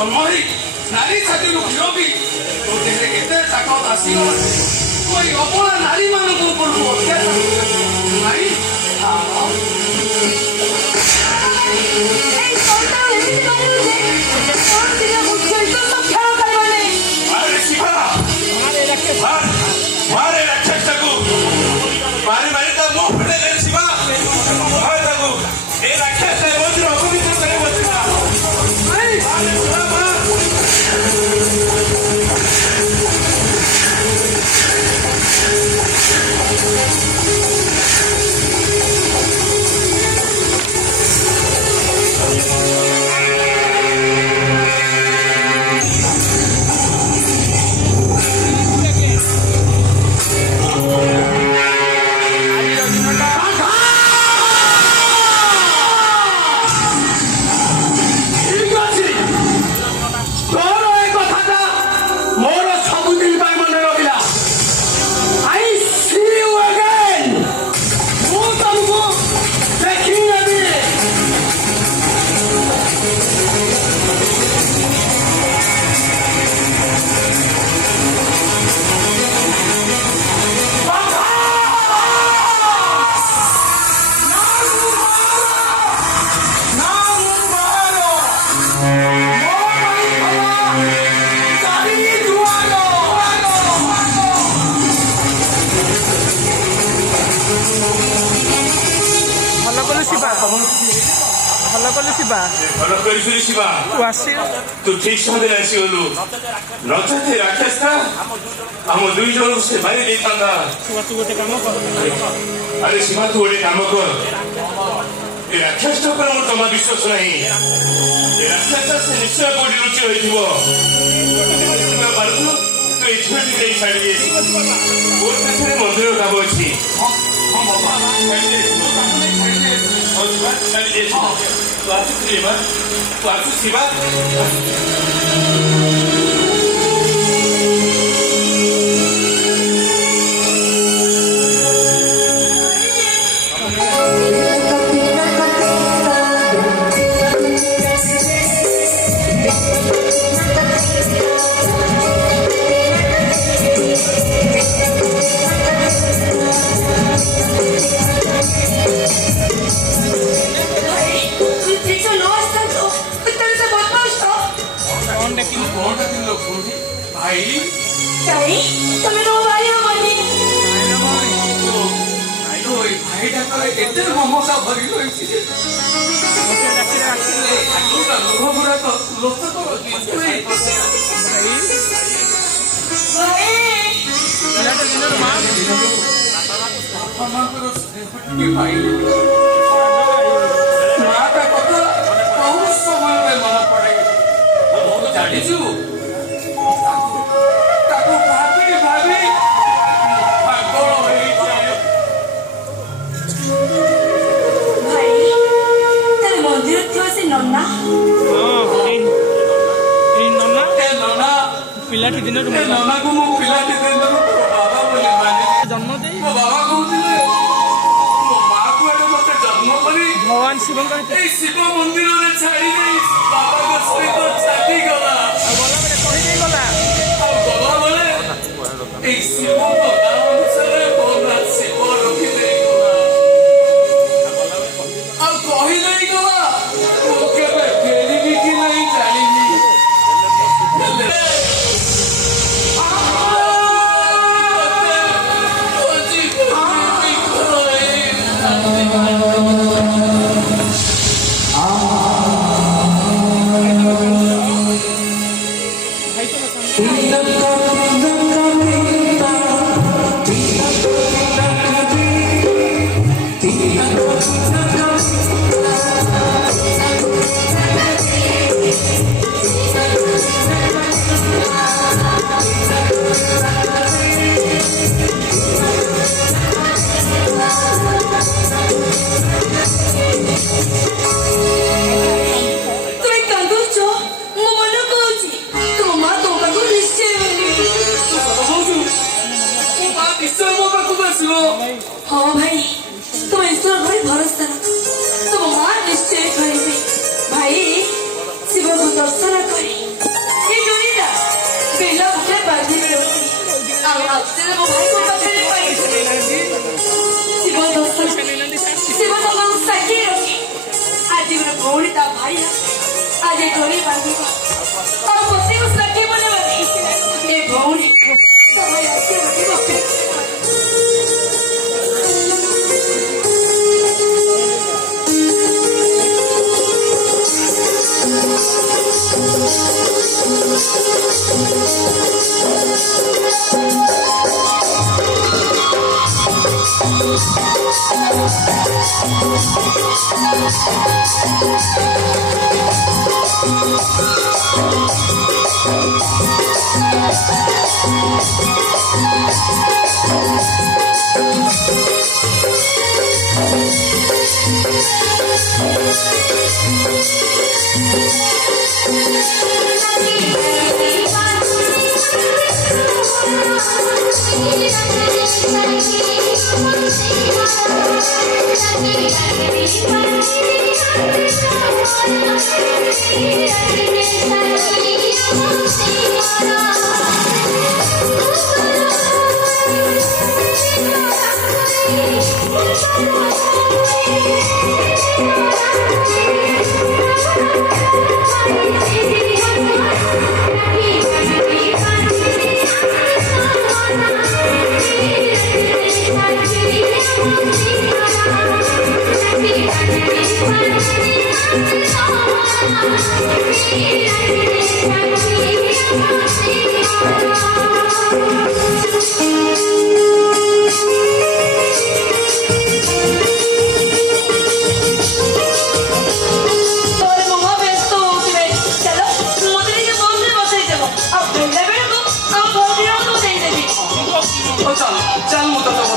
ଜନ୍ମରି ନାରୀ ଛାତିରୁ କ୍ଷୀରବି ତୋ ଦେହରେ କେତେ ତାକତ ଆସିଗଲା ତୁ ଏଇ ଅବଳା ନାରୀମାନଙ୍କ ଉପରକୁ ଅତ୍ୟାଚାର ନାରୀ तू ठीक समय आसीगलु नचते राक्षस था आम दुई जन से मारी देता अरे शिवा तू गोटे काम कर राक्षस मोर जमा विश्वास नहीं राक्षस से निश्चय कोटी रुचि हो तू ये छाड़ी मोर पास मंदिर काम अच्छी तू आसुशिवा पिलाटी दिन नना को मो पिलाटी दिन बाबा बोले माने जन्म दे मो बाबा कहउथिले मो मां को एटा मते जन्म करी भगवान शिव ए शिव मंदिर रे छाड़ी दे बाबा को सहित छाती गला गला बले कहि दे गला गला बले ए शिव को नाम अनुसार बोला शिव रखि दे गला आ कहि दे गला ओ केबे फेरी भी कि नहीं जानी हाँ भाई तुम ईश्वर भाई भरोसा रखो तुम ଭଉଣୀ ତା ଭାଇ ଆଜି ଧରି ବାନ୍ଧିବ ଆଉ ପତିକୁ ସାକ୍ଷୀ ବନେଇବ ଏ ଭଉଣୀ ତା ଭାଇ ଆଜି ଚାଲ ଚାଲ ମୁଁ ତତେ